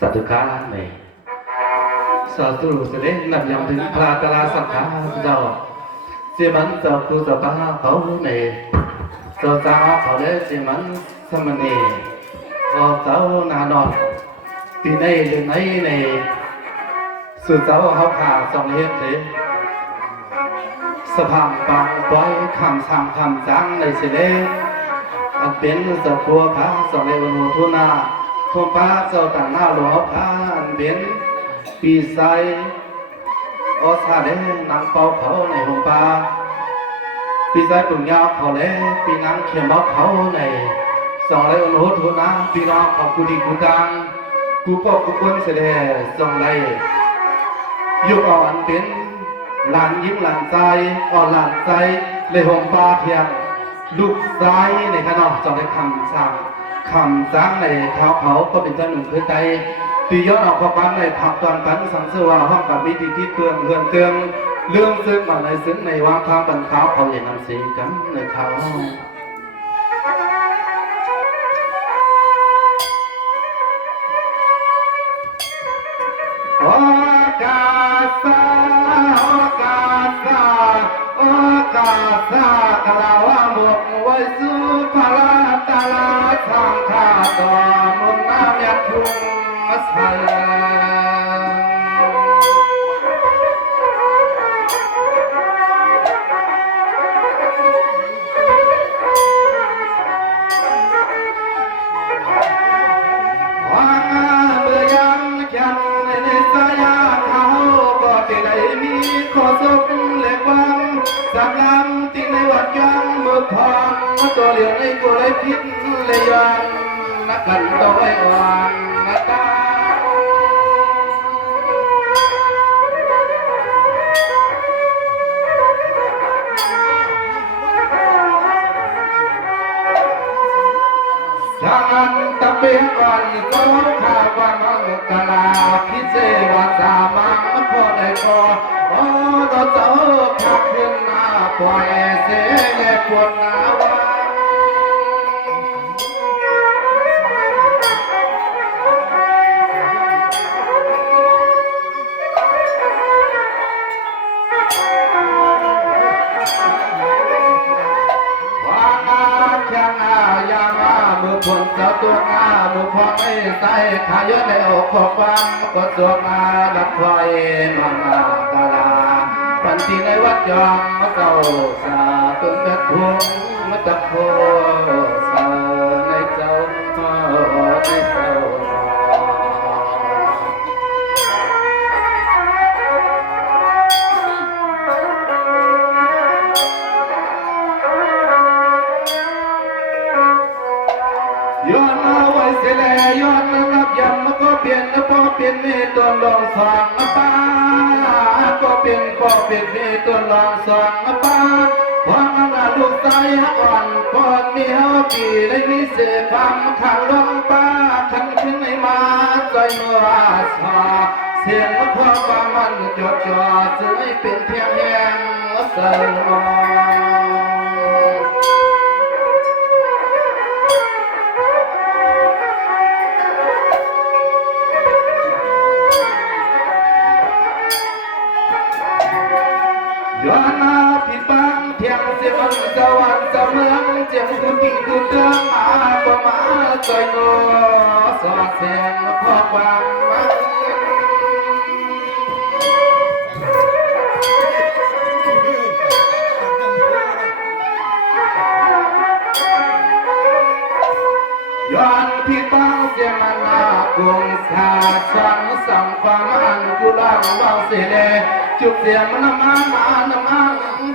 สัตว์ค้าในสาธุเสด็จนำยังถึงพระตลาสังฆาเจ้าเจมันเจ้าครูเจ้าป้าเขาในเจ้าจ้าเขาเลยเจมันสมณีพอเจ้านาดอนปีในเดือนไหนในสุดเจ้าเขาขาสองเฮ็ดเลยสภาพปางปล่อยคำสามคำจังในเสด็จอันเป็นเจ้าครัวพระสองเลวโนทุนาทุ่มป้าเจ้าต่างหน้าหลวงพระอันเป็นปีไซออสาเดนางเป่าเขาในหงปาปีไซปุ่งยาวเขาเล่ปีนางเขียมบอกเขาในสองเลวโนทุนาปีน้องของกุดีกุดังกูก็กุกุนเสด็จสองเลยยุคอ่อนเป็นหลานยิ้มหลานใจอ่อนหลานใจเลยหงปาเพียงลูกซ้ายในขนมสองเลยคำสั่งคำจ้างในเท้าเขาก็เป็นเจ้าหนุ่มพื้นใดตีย้อนออกความในผักตอนกันสังเสวาห้องกับวิธีที่เตือนเตือนเรื่องซึ่งมาในซึ่งในวางทางบรรเท้าเขาอย่างนำสีกันในเท้าโอกาสาโอกาสาโอกาสากล่าวว่าหมกไว้สู่พระตาลาทางข้าต่อมุนน้ำยัดทุ่งมาใส่สำลังที่ในวัดยังมือพองตัวเหลียวในกูเลยพิษเลยยันนักกันตัวไว้อ่อนนักตาทางนั้นตะเปียก่อนก็ข้าว่ามังกลาพิเศษว่าสามังพอได้พอโอ้ตัวเจ้าขับขึ้นมาปล่อยเสียแย่ปวดหนาวมือพนเจ้าตัวงามือพองไม่ใส่ขายในอกขอบฟังก็สวงมาดับไฟมันมากาลาปันที่ในวัดยองมาเจ้าสาตุนเม็ดทุ่งมาตะโพสาในเจ้าในเจ้าย้อนมาไว้เสียแล้วย้อนมานับยำมันก็เปลี่ยนแล้วพอเปลี่ยนมีตัวลองสองป้าก็เปลี่ยนมีตัวลองสองป้าพอมันลูกใจอ่อนพอมีเฮาปีได้มีเสียความข้างลงป้าขันขึ้นในมาใจเมื่อสาเสียงพอว่ามันจดจ่อซื้อเป็นเพียงแห้งเสมอย้อนมาผิดบังเทียงเสียงสวรรค์เมืองเจียงกุฏิกุเตืองมาบ่มาใจโนสอดเสียงขอความมาย้อนผิดบังเสียงมันมากุงสาสังสังความอันกุลังวางเสียจุกเสียงมันมา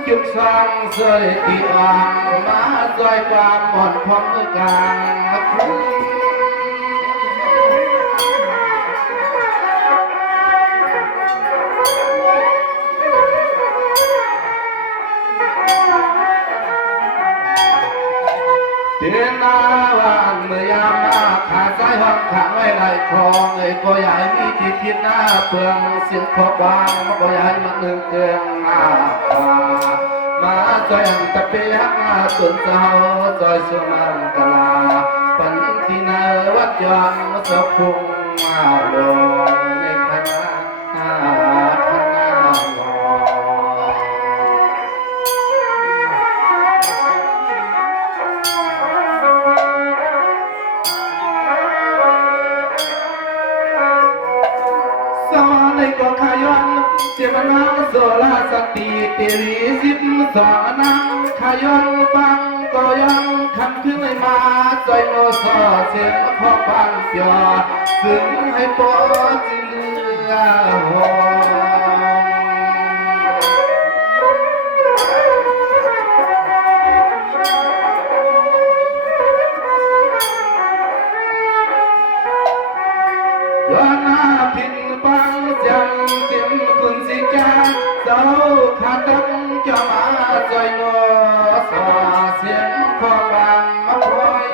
จุกซองเสยตีอ่างมาจอยความหมดพร้อมกลางเดือนนาวันเมื่อยามมาขาดสายห้องขังไว้ไหลคลองก็ใหญ่มีที่คิดหน้าเปลืองเสียงขอบางก็ใหญ่มันหนึ่งเกินหน้ามาจอยตะเปียกมาตุนเจ้าจอยสุมันกลาปันที่นาวัดยองสะพุง โลในคณะคณะลอสอนในกองขย้อนเจ็บนังโซลาสติเตรีสิบสอนนังขย้อนฟังก็ยังคันขึ้นไม่มาใจโนสอเสียงพอฟังเสียซึ่งให้ปอจิเลือหอย้อนหน้าพินปังจังเต็มคุณสิกาเจ้าขาดดังจะมาใจโนสอเสียงพอฟังมาคอย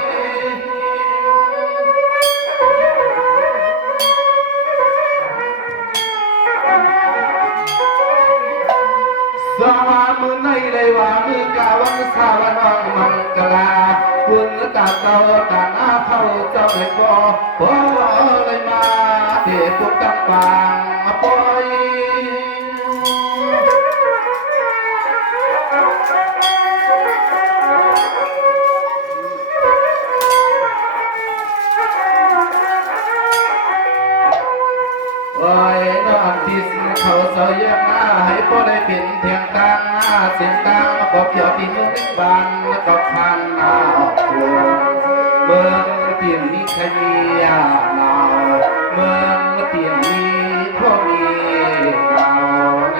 สวามือในเลยว่ามือกาวันสาวันน้องมังกลาคุณตาเจ้าตาหน้าเข้าเจ้าเลยบ่พอเลยมาเทพุกตังปางปอยโอ้ยนอนที่เขาเสียหน้าให้พอได้เป็นเทียงตังเสียงตังก็เกี่ยวที่มือบ้านก็พันหน้าออกโเมืองเปลี่ยนมีขยี้หนาวเมืองเปลี่ยนมีพ่อมีเราใน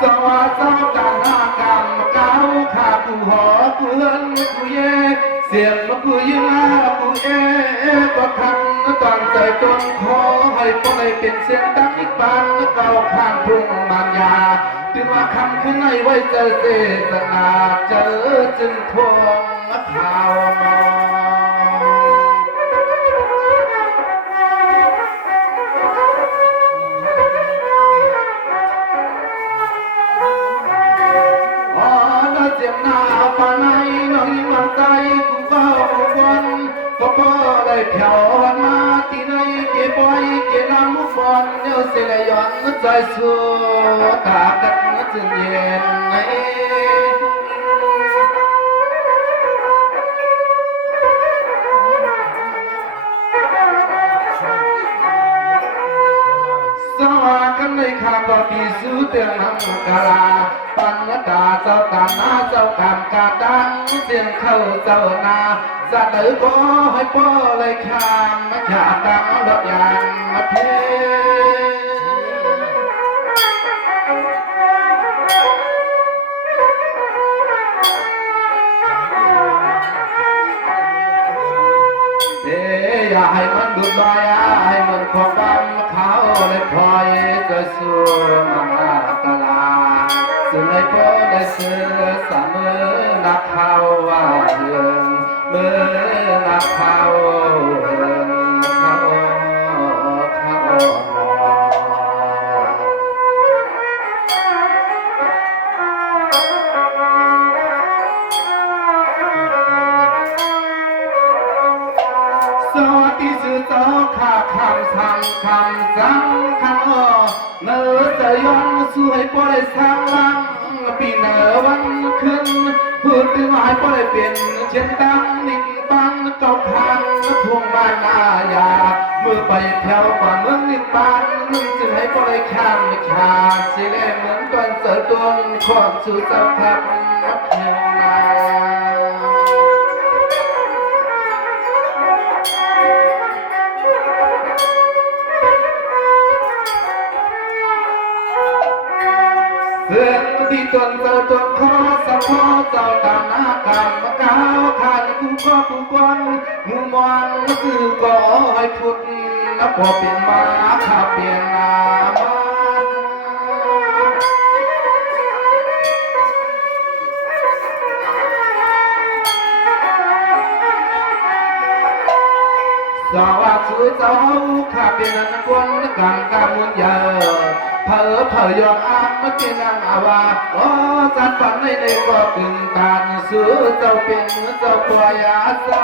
สวัสดิ์กันหน้ากรรมเก้าขากูหอกูเฮินกูเย่เสียงมากูยิ้มกูเอ๋ก็คันตอนใจจนขอให้พ่อได้เป็นเสียงดังอีกบานเก่าข้างทุ่งมารยาจึงว่าคำขึ้นในไว้เจอเจตนาเจอจึงทวงข่าวมเจ็บหน้าปานไหนน้องยิ่งมันใจกูเฝ้าวันก็พอได้เพียววันมาที่ไหนเก็บไว้เก็บน้ำมุกบอลเดี๋ยวเสียย้อนใจสู้ตากันจึงเย็นในสวากันในข้าก็ปีสู้เตือนน้ำกาลาปันตาเจ้าตาหน้าเจ้ากามกาดังเสียงเข้าเจ้านาจะเดือก็ให้พ่อเลยข้ามมาฉาดังรถยางมาเพอย่าให้มันดุดลอยให้มันขอบังเขาเลยพลอยจะสู้มันตลาสุดเลยพ่อได้เสือสามมือนักเขาว่าเฮืองมือนักเขาเฮืองเขาสวัสดีสื่อเจ้าข้าคำสั่งคำสั่งคำอ้อเนื้อจะย้อนสวยปล่อยสร้างลังปีเนอวันขึ้นพูดถึงหายปล่อยเปลี่ยนเช่นตั้งนิ่งปังเก่าคันพวงมานายาเมื่อไปแถวป่าเมืองนิ่งปันจึงให้ปล่อยข้ามขาสิเล่เหมือนตอนเสือตัวขอบสู่เจ้าครับเพียงนา เพื่อนที่ตนเจ้าตนขอสัพพอเจ้าตามหน้ากรรมก้าวขาดกูก็กูกวนมูมอนคือก็ให้พุทธนับพอเปลี่ยนมาข้าเปลี่ยนนามาสวัสดิ์เจ้าข้าเป็นนักวนกา มุนยาเพอยอมอ้างมาที่นั่งอาวาโอ้จัดฝันในก็กึ่งตานสู้เจ้าเป็นเจ้าปวยอาสา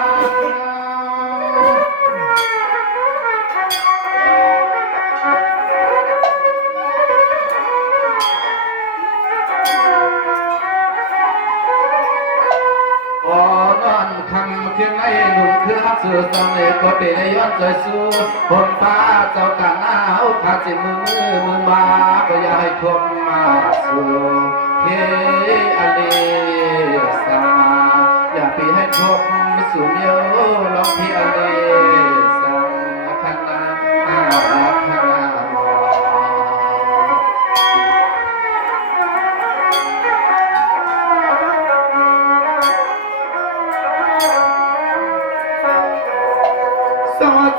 คำเคียงไอ้หนุ่มคือฮักสื่อสำเร็จก็เป็นย้อนใจสู้คนฟ้าเจ้ากันหน้าเอาขาดจิมือมาก็อย่าให้คบมาสู่เฮอเลสมาอย่าปีให้คบสู่เดียวลองที่อเลสังคณะคณะ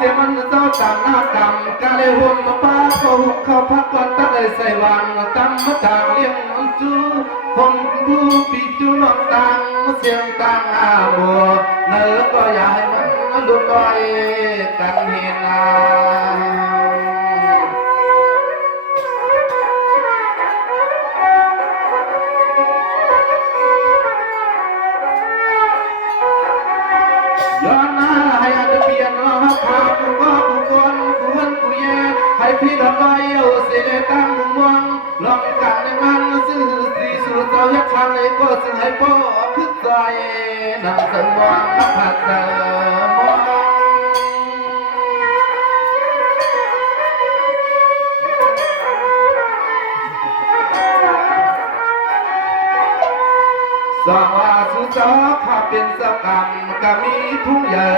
เจมันเจ้าตามหน้าตำกาเลยหุ่นมาป้าเขาพักก่อนตั้งเลยใส่วางตั้งมาทางเลี้ยงจูผมผู้ปีจูน้องตังเสียงตังอาบัวเนื้อก็อย่าให้มันดูบ่อยกันเห็นนาย้อนหน้าให้อันเปลี่ยนล้อข้าวผู้ก็ผู้คนผู้วันผู้แย่ให้พี่ดอกไม้เอาเสียตั้งมุมมองลองกันในมันซื้อสีสู่เจ้ายักษ์ช่างเลยก็ซื้อให้พ่อขึ้นใจนั่งสมองผัดเดิมสว่าสุสาข้าเป็นสกรรมก็มีทุ่งใหญ่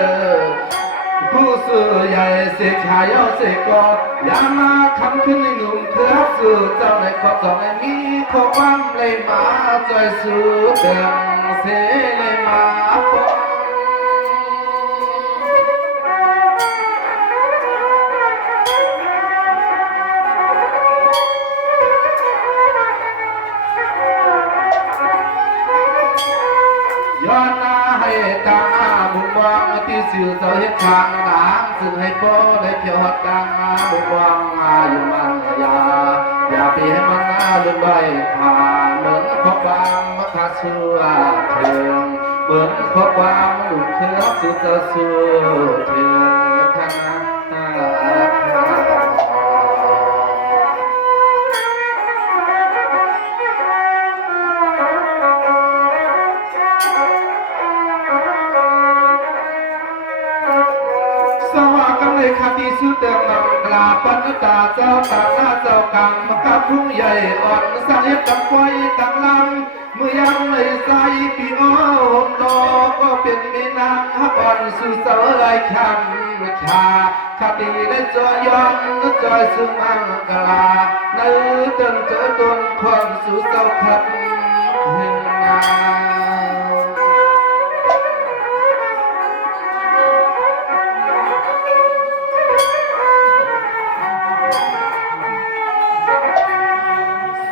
ผู้สื่อใหญ่เสกชายเอาเสกกอดอย่ามาคำขึ้นในหนุ่มเพื่อสื่อเจ้าในขอบสองในมีขอความเลยมาใจสู่เดิมเสเลยมาปองย้อนหน้าให้ตาบุญวางที่สื่อเจ้าเห็นทางน้ำซึ่งให้พ่อได้เพียวหัดดังมาบุญวางมาอยู่มันอย่าไปให้มันน่าลุ่นใบขาเหมือนข้อความมาคาชัวเถิงเหมือนข้อความหนุ่มเครือสื่อเจ้าสู่เถิงทางนั้นคำที่สุดเดิมนำกลาปันตาเจ้าตาหน้าเจ้ากรรมกับทุ่งใหญ่อ่อนสายกับไฟตั้งลำเมื่อยังไม่ใส่ปีอ้อมดอกก็เป็นแม่นางอ่อนสู่เสาลายคำชาคดีได้จอยย้อนจอยซึ่งอังกลาในจนเจอตนความสู่เสาขับเห็นงา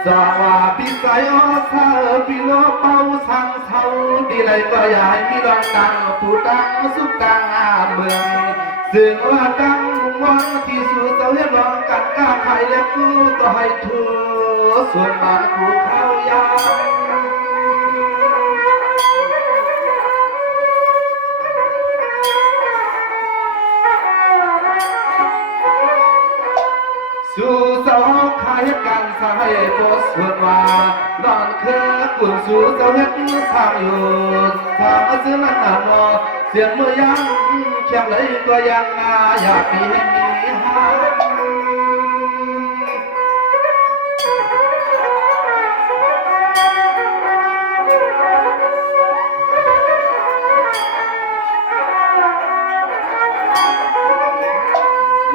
สว่าปีไสอสาปีโลเป่าสังเทาดีไรก็อย่าให้มีรองตังผู้ตังสุขตังเมืองซึ่งว่าตังมุ่งวังที่สู่เจ้าเห็นมองกันกล้าใครและกูก็ให้ทั่วส่วนบ้านกูเข้ายามสู่เจ้าขายกันสายโพสส่วนว่านอนเครือกุนสู่เจ้าเฮ็ดสร้างอยู่ทางซื้อนั่นน่ะมอเสียงมือยังเขียงเลยก็ยังอยากมีให้มีหา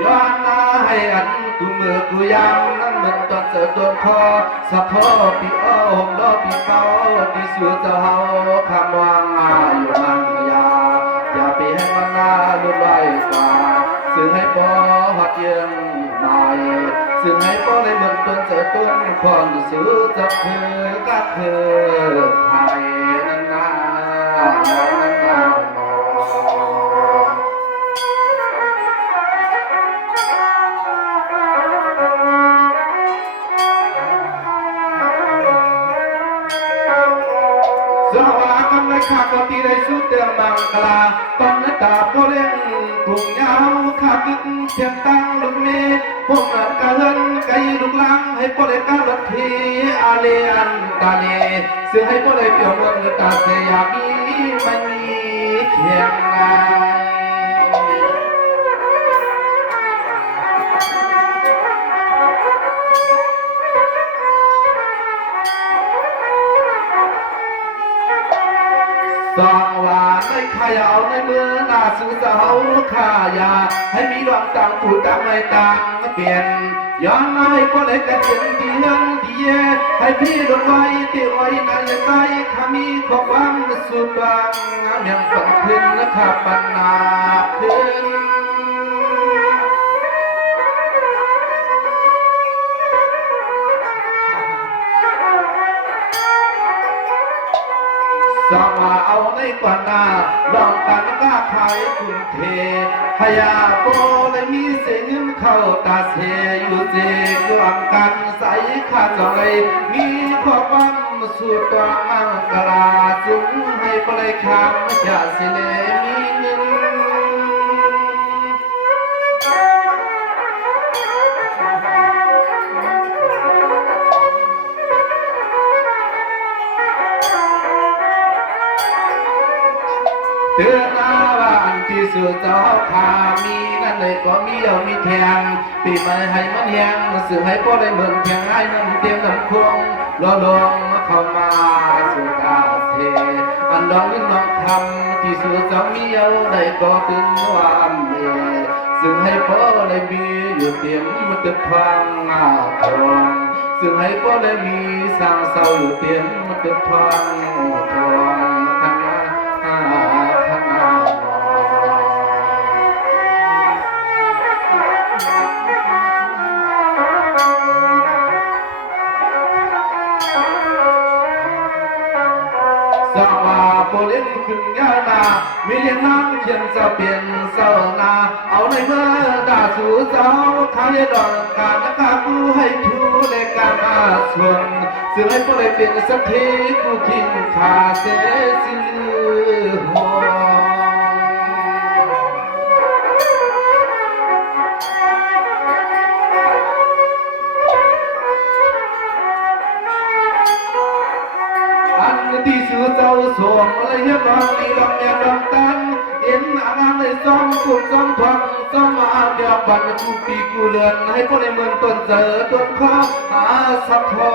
ย้อนหน้าให้อันกูมือกูยามนั่นเหมือนตอนเจอตัวคอสะพอปีอ้อมล้อปีเป้าปีสู่เจ้าเฮาคำวางอยู่มันอย่าไปให้มันน่าลุ่นไหวกว่าซึ่งให้ปอหัดเยืองหน่อยซึ่งให้ปอได้เหมือนต้นเจอต้นความสู่เจ้าคือก็คือไทยนั่นนานั่นนา ข้าก็ตีได้สุดเดือนบังกลาปันตาโปเล่งถุงยาวข้ากินเทียงตั้งลูกเมฆพวกนั้นกะเฮินไก่ลูกลังให้โปเล่ก้าวรถทีอาเลอันตาเลเสือให้โปเล่เปี่ยวเมืองตาเสียมีมันมีเขียงไงสองว่าในขายเอาในมือหน้าสื่อเสาขายาให้มีดวงต่างผู้ต่างไม่ต่างเปลี่ยนย้อนมาให้คนเล็กกันเสียงที่เงินที่เย่ให้พี่ลงไว้ที่ไว้ในใจข้ามีข้อความสุดบางยังฝันขึ้นนะครับปัญหาขึ้นสว่าเอาในกว่านาลองกันก้าขายคุณเทพยาโปเลยมีเสียงเข้าตาเสอยู่เจกลางกันใสขาดจองเลยมีข้อความสุดตัวมังกลาจึงให้ปลายคำจะสิเลมีนินเตือนมาว่าอันที่สุดเจ้าขามีนั่นเลยก็มีเอามีแทงปีใหม่ให้มันแยงสื่อให้พ่อได้เหมือนแข่งให้น้ำเตรียมน้ำคงรอลงเข้ามาสู่กาเทอันลองยิ่งลองทำที่สุดเจ้ามีเอาได้ก็ขึ้นว่าอันเดซึ่งให้พ่อได้มีอยู่เตรียมมันจะพังทองซึ่งให้พ่อได้มีสร้างเสาอยู่เตรียมมันจะพังทองสว่าโปเล่นขึ้นยานามีเลี้ยงน้ำเขียนจะเปลี่ยนเสานาเอาในเมื่อดาสู่เจ้าขายดอกการนักกูให้ทูในการมาส่วนซึ่งให้โปเล่นเป็นสักทีกูคิงขาเสียสิหัวที่สื่อเจ้าสวมอะไรเฮียบางลีลำยาดำตันเห็นอางานในซ้อมกุดซ้อมทวังซ้อมมาเดียวบันกูปีกูเลือนให้พวกในเมืองต้นเจอต้นข้อหาสัพพอ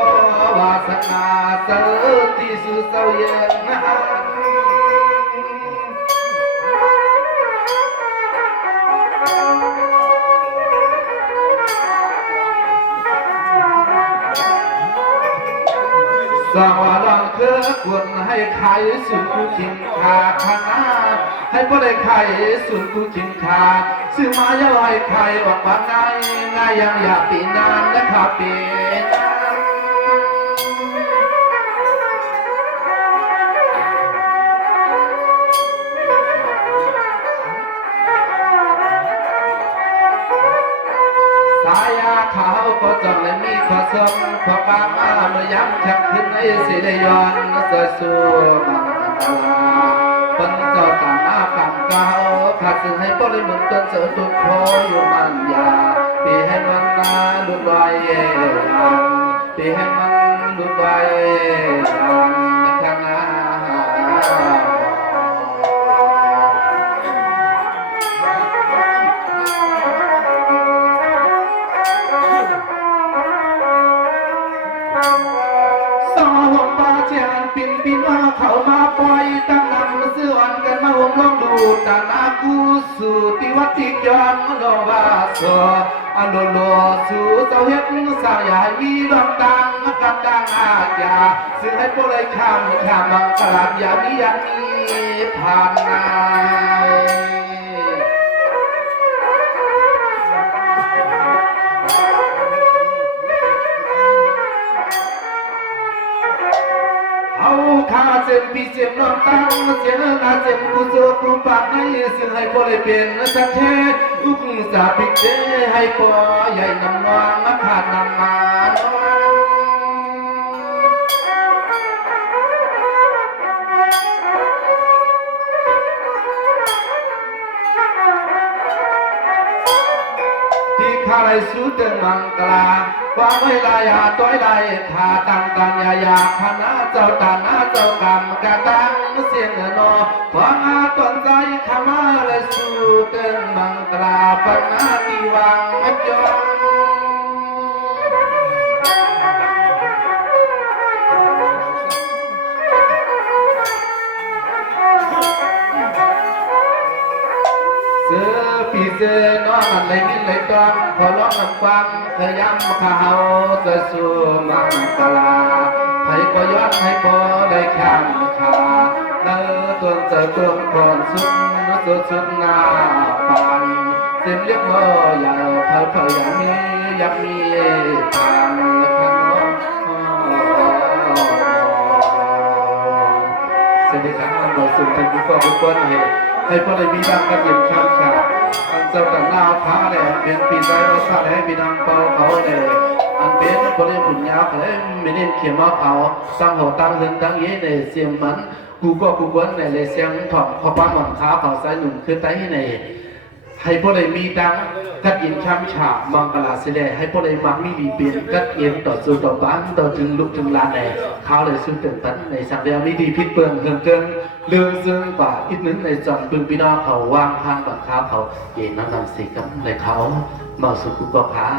วาสนาเจอที่สื่อเจ้าเย็นนะสว่าลองเครือควรให้ใครสุดกูขิงขาคณะให้พ่อได้ใครสุดกูขิงขาซื้อมาอย่าลอยใครออกมาง่ายง่ายยังอยากปีนานนะครับปีสายาขาวก็จะไม่มีข้อสมขอปามาเมื่อย้ำชักขึ้นให้สิได้ย้อนเสือสู้บังตาเป็นเจ้าตาหน้าคำเก่าขาดซึ่งให้บริมุนต้นเสือตุกคออยู่มันยาปีให้มันนาลุดไว้ปีให้มันลุดไว้ข้างหน้าเขามาปล่อยตั้งนำเสื้อวันกันมาห่มลองดูตานากูสู่ที่วัดติยอนโลวาสอันโลโลสู่เจ้าเฮ็ดสาวใหญ่มีดวงตังกับดังอาญาซึ่งให้พวกเลยข้ามบังกลาดอย่ามีอย่างนี้ผ่านนายข้าเจ็บปีเจ็บน้องตั้งเสียนาเจ็บกูเจอกูปากในซึ่งให้พอได้เป็นสักแท้อุกสาพิกเจให้พอใหญ่นำนองมาขาดนำมา สุดมังกลาว่าไม่ลายาต้อยลายขาตังตังยาคณะเจ้าตานาเจ้ากรรมกะตังเสียงนอพออาตนใจขมาและสุดมังกลาปัญหาที่วังมัจจงเสือปีเสือน้องมันเลยมินเลยตองพอร้องมันฟังขยำข้าวจะสู้มังกลาให้ก็ย้อนให้พอได้แค่ขาเนื้อตัวจะตัวก่อนสุดสุดหน้าปันเสียงเรียกว่าอย่าเผาอย่างนี้อยากมีทางขนมสวัสดีครับเราสุดทันทีก็ทุกคนให้พอได้มีบางกันยินข้ามฉากอันเจ้าต่างหน้าพ้าเนี่ยเป็นปีใจภาษาให้พี่นางเป่าเขาเนี่ยอันเป็นบริบุญยาวเลยไม่ได้เขียนมาเขาตั้งหัวตั้งเงินตั้งเย่เนี่ยเสียงมันกูก็กูวนเนี่ยเลยเสียงถอดขบ้านหมอนขาเขาใส่หนุ่มขึ้นไต้เนี่ยให้พอได้มีดังกัดยินข้ามฉากมังกรเสด็จให้พอได้มักมีดีเปลี่ยนกัดเย็นต่อสู่ต่อบ้านต่อถึงลุกถึงลานเนี่ยเขาเลยสู้เต็มตันในสังเดียวมีดีพิษเปิงเกินเรื่องซึ่งกว่าอีกนึงในจอมปืนพี่น้องเขาว่างพันกับข้าวเขาเย็นน้ำนำสีกับในเขาเมาสุกุกะพา